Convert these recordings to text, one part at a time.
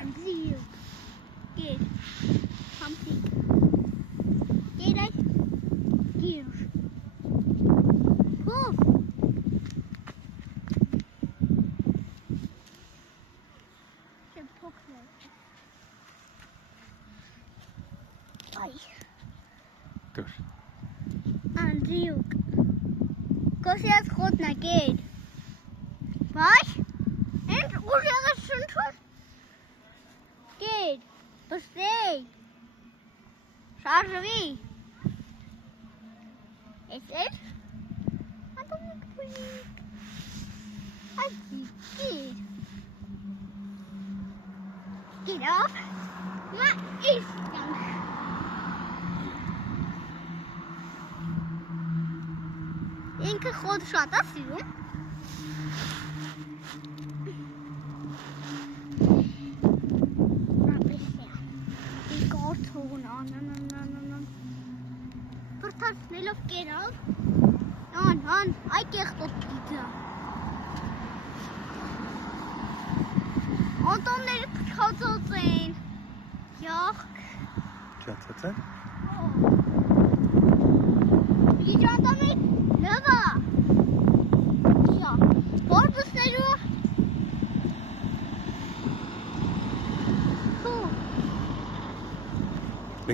Անձիու գեր համպիկ գեր այս գիր հով չեմ փոքրել այ Դուր Անձիու կոսյաց խոտնա գեր Բայց Են ուժեղը շնչում Գեր Բստեի Շարժվի Ես էր Ատոմիկ բույիկ Աջի գեր Գերով Մա իսկան Ինքը խոտ շատ է սիրում Բրթացնելով կերավ Հան, այ կեղտոտ գիծա Անտոնները փչացած են Յախք Չացած է Իջ անտոնի լվա Յա, որ բուսներու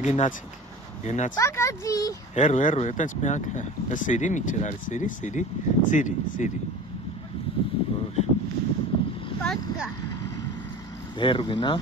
Գնացինք Պակաջի Հերու, այտենց միանք Սիրի միջեր արի, սիրի Պակա Հերու գնա